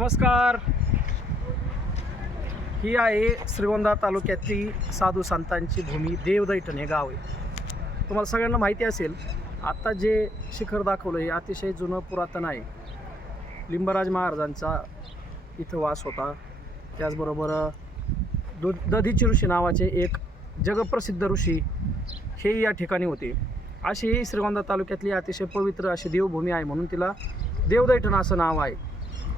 नमस्कार. ही आहे श्रीगोंदा तालुक्यातली साधू संतांची भूमी देवदैठण हे गाव आहे. तुम्हाला सगळ्यांना माहिती असेल आत्ता जे शिखर दाखवलं हे अतिशय जुनं पुरातन आहे. लिंबराज महाराजांचा इथं वास होता. त्याचबरोबर दु दधीची ऋषी नावाचे एक जगप्रसिद्ध ऋषी हे या ठिकाणी होते. अशी ही श्रीगोंदा तालुक्यातली अतिशय पवित्र अशी देवभूमी आहे म्हणून तिला देवदैठण असं नाव आहे.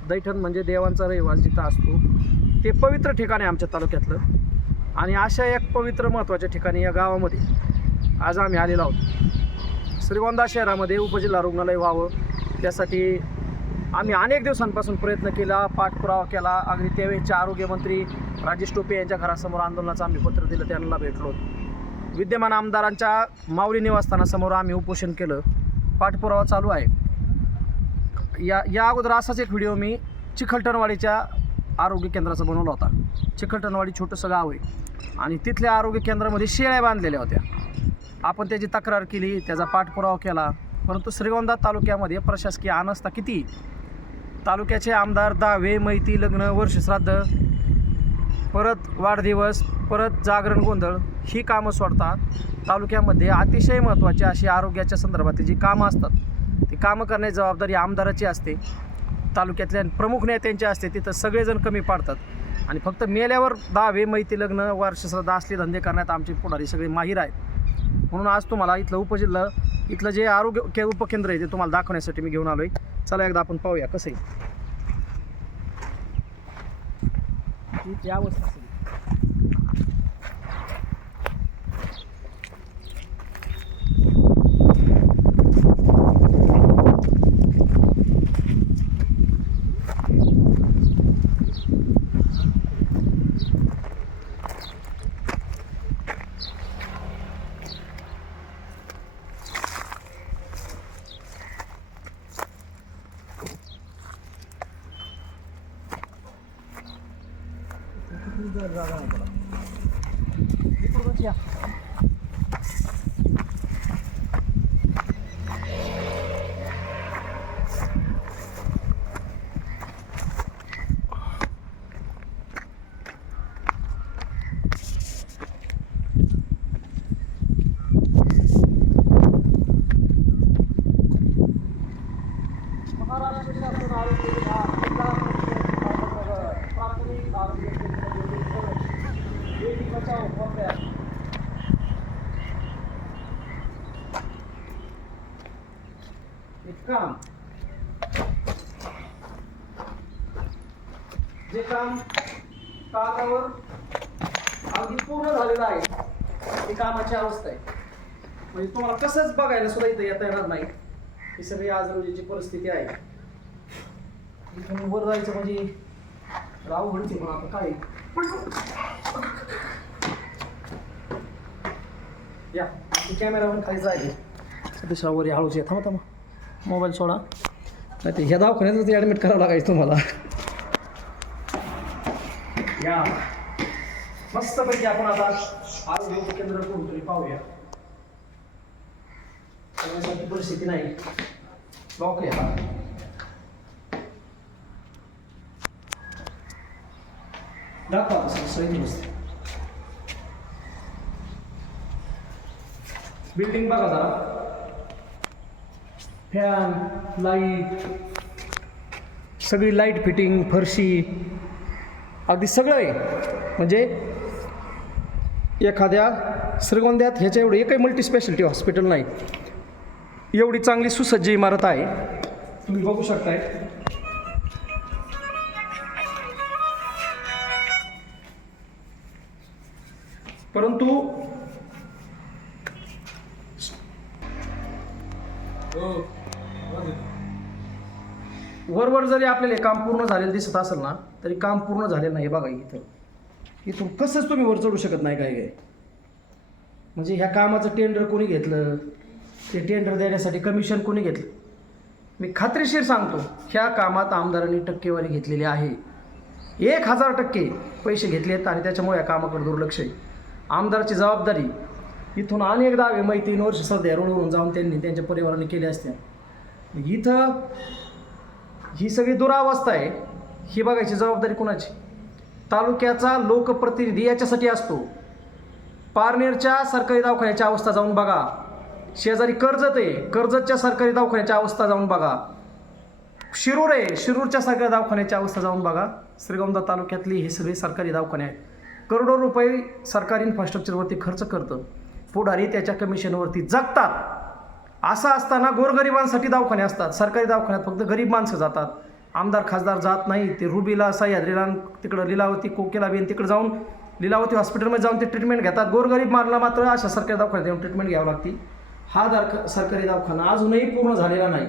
दैठण म्हणजे देवांचा रहिवास जिथं असतो ते पवित्र ठिकाण आहे आमच्या तालुक्यातलं. आणि अशा एक पवित्र महत्त्वाच्या ठिकाणी या गावामध्ये आज आम्ही आलेलो आहोत. श्रीगोंदा शहरामध्ये उपजिल्हा रुग्णालय व्हावं त्यासाठी आम्ही अनेक दिवसांपासून प्रयत्न केला पाठपुरावा केला. अगदी त्यावेळेचे आरोग्यमंत्री राजेश टोपे यांच्या घरासमोर आंदोलनाचं आम्ही पत्र दिलं त्यांना भेटलो. विद्यमान आमदारांच्या माऊली निवासस्थानासमोर आम्ही उपोषण केलं. पाठपुरावा चालू आहे. या या अगोदर असाच एक व्हिडिओ मी चिखलटणवाडीच्या आरोग्य केंद्राचा बनवला होता. चिखलटणवाडी छोटंसं गाव आहे. आणि तिथल्या आरोग्य केंद्रामध्ये शेळ्या बांधलेल्या होत्या. आपण त्याची तक्रार केली त्याचा पाठपुरावा केला. परंतु श्रीगोंदा तालुक्यामध्ये प्रशासकीय अनास्था किती? तालुक्याचे आमदार दावे मैती लग्न वर्षश्राद्ध परत वाढदिवस परत जागरण गोंधळ ही कामं सोडता तालुक्यामध्ये अतिशय महत्त्वाची अशी आरोग्याच्या संदर्भातली जी कामं असतात ती कामं करण्याची जबाबदारी आमदाराची असते. तालुक्यातल्या प्रमुख नेत्यांची असते. तिथं सगळेजण कमी पाडतात. आणि फक्त मेल्यावर दहावे मैती लग्न वर्षश्रद्ध असले धंदे करण्यात आमचे पुढारी सगळे माहीर आहेत. म्हणून आज तुम्हाला इथलं उपजिल्हा इथलं जे आरोग्य के उपकेंद्र आहे ते तुम्हाला दाखवण्यासाठी मी घेऊन आलो आहे चला एकदा आपण पाहूया कसं आहे ही अवस्था असेल. या. महाराष्ट्र काम. जे काम कागदावर अगदी पूर्ण झालेलं आहे ही कामाची अवस्था आहे. म्हणजे तुम्हाला कसंच बघायला सुद्धा इथं येता येणार नाही. ही सगळी आज रोजीची परिस्थिती आहे. इथून वर जायचं म्हणजे राव म्हणते पण आता काय? या कॅमेरावर खाली जायचे सध्या वर हळूच या. थांबा थांबा. मोबाईल सोडा. नाही ते ह्या दवाखान्यातच ॲडमिट करावं लागायचं तुम्हाला. या. मस्तपैकी आपण आता आरोग्य उपकेंद्र कुठून पाहूया. करण्यासारखी परिस्थिती नाही. लॉक आहे हा. दाखवा असं सैनिक बसते बिल्डिंग बघा जरा. फॅन लाइट सगळी लाइट फिटिंग फरशी अगदी सगळं आहे. म्हणजे एखाद्या श्रीगोंद्यात ह्याच्या एवढं एकही मल्टी स्पेशालिटी हॉस्पिटल नाही. एवढी चांगली सुसज्ज इमारत आहे. तुम्ही बघू शकताय. परंतु हो. वरवर जरी आपल्याला हे काम पूर्ण झालेलं दिसत असेल ना तरी काम पूर्ण झालेलं नाही बघा इथं. इथून कसंच तुम्ही वर चढू शकत नाही काय काय म्हणजे ह्या कामाचं टेंडर कोणी घेतलं? ते टेंडर देण्यासाठी कमिशन कोणी घेतलं? मी खात्रीशीर सांगतो ह्या कामात आमदारांनी टक्केवारी घेतलेली आहे. एक हजार टक्के पैसे घेतले आहेत आणि त्याच्यामुळे या कामाकडे दुर्लक्ष आहे. आमदाराची जबाबदारी इथून अनेक दावे माहिती तीन वर्ष सध्या रोडवरून जाऊन त्यांनी त्यांच्या परिवाराने केले असत्या इथं ही सगळी दुरावस्था आहे ही बघायची जबाबदारी कुणाची? तालुक्याचा लोकप्रतिनिधी याच्यासाठी असतो. पारनेरच्या सरकारी दवाखान्याची अवस्था जाऊन बघा. शेजारी कर्जत आहे कर्जतच्या सरकारी दवाखान्याची अवस्था जाऊन बघा. शिरूर आहे शिरूरच्या सरकारी दवाखान्याची अवस्था जाऊन बघा. श्रीगोंदा तालुक्यातली हे सगळे सरकारी दवाखाने आहेत. करोडो रुपये सरकारी इन्फ्रास्ट्रक्चरवरती खर्च करतं. पुढारी त्याच्या कमिशनवरती जगतात. असं असताना गोरगरिबांसाठी दवाखाने असतात. सरकारी दवाखान्यात फक्त गरीब माणसं जातात. आमदार खासदार जात नाही. ते रुबीला सह्याद्रीला तिकडं लिलावती कोकेला बेन तिकडं जाऊन लिलावती हॉस्पिटलमध्ये जाऊन ते ट्रीटमेंट घेतात. गोरगरीब मारला मात्र अशा सरकारी दवाखान्यात येऊन ट्रीटमेंट घ्यावी लागते. हा दर सरकारी दवाखाना अजूनही पूर्ण झालेला नाही.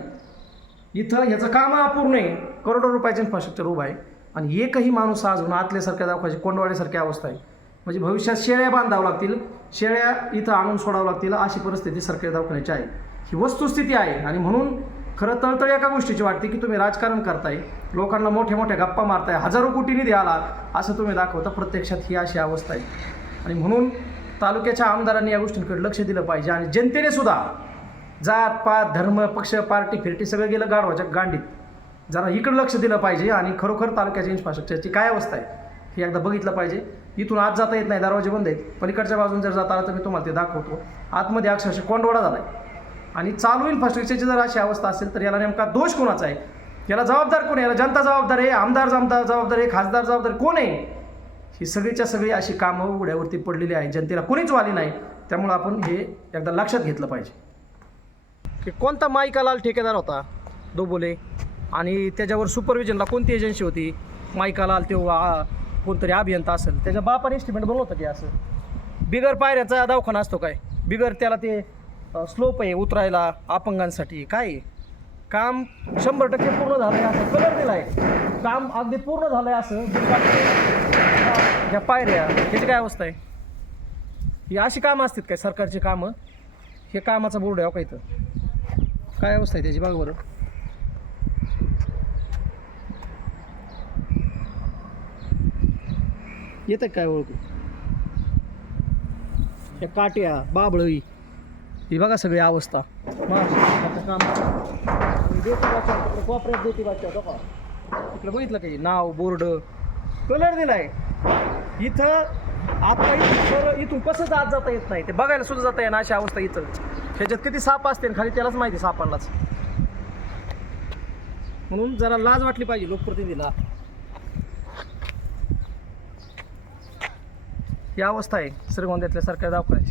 इथं ह्याचं काम अपूर्ण आहे. करोडो रुपयाचे इन्फ्रास्ट्रक्चर उभं आहे. आणि एकही माणूस अजून आतल्यासारख्या दवाखान्याची कोंडवाडीसारखी अवस्था आहे. म्हणजे भविष्यात शेळ्या बांधावं लागतील शेळ्या इथं आणून सोडावं लागतील अशी परिस्थिती सरकारी दवाखान्याची आहे. ही वस्तुस्थिती आहे आणि म्हणून खरं तळतळ एका गोष्टीची वाटते की तुम्ही राजकारण करताय लोकांना मोठ्या मोठ्या गप्पा मारताय हजारो कोटी निधी आला असं तुम्ही दाखवता प्रत्यक्षात ही अशी अवस्था आहे. आणि म्हणून तालुक्याच्या आमदारांनी या गोष्टींकडे लक्ष दिलं पाहिजे आणि जनतेने सुद्धा जात पात धर्म पक्ष पार्टी फिरटी सगळं गेलं गाढवाच्या गांडीत. जरा इकडं लक्ष दिलं पाहिजे आणि खरोखर तालुक्याच्या इन्फ्रास्ट्रक्चरची काय अवस्था आहे हे एकदा बघितलं पाहिजे. इथून आत जाता येत नाही दरवाजे बंद आहेत. पलीकडच्या बाजून जर जाता आलं तर मी तुम्हाला ते दाखवतो. आतमध्ये अक्षरशः कोंडवडा झाला आहे आणि चालू इन्फ्रास्ट्रक्चरची जर अशी अवस्था असेल तर याला नेमका दोष कोणाचा आहे? याला जबाबदार कोण आहे? याला जनता जबाबदार आहे? आमदार जमदार जबाबदार आहे? खासदार जबाबदार कोण आहे? ही सगळीच्या सगळी अशी कामं उघड्यावरती पडलेली आहेत. जनतेला कोणीच वाली नाही. त्यामुळं आपण हे एकदा लक्षात घेतलं पाहिजे. की कोणता माईकालाल ठेकेदार होता? दोबोले आणि त्याच्यावर सुपरविजनला कोणती एजन्सी होती? माईकालाल तेव्हा कोणतरी अभियंता असेल त्याच्या बापाने एस्टिमेट बनवलं होतं की असं. बिगर पायऱ्याचा दवाखाना असतो काय? बिगर त्याला ते स्लोप आहे उतरायला अपंगांसाठी. काय? आहे? काम शंभर टक्के पूर्ण झालं आहे असं कलर दिला आहे काम अगदी पूर्ण झालं आहे असं. ह्या पायऱ्या ह्याची काय अवस्था आहे? ही अशी कामं असतात काय सरकारची कामं? हे कामाचा बोर्ड आहे हो का इथं? काय अवस्था आहे त्याची? बघा बरं. येतं काय ओळखू? ह्या काट्या बाबळी ही बघा सगळी अवस्था. महाराष्ट्राचं काम आणि कोपऱ्यात बघा. तिकडे बघितलं काही नाव बोर्ड. कलर दिलाय. इथं आता इथं इथून कसं जात जाता येत नाही? ते बघायला सुद्धा जाता येणार अशी अवस्था इथं. ह्याच्यात किती साप असते खाली त्यालाच माहिती सापांनाच. म्हणून जरा लाज वाटली पाहिजे लोकप्रतिनिधीला. ही अवस्था आहे श्रीगोंद्यातल्या सरकारी दवाखान्यात.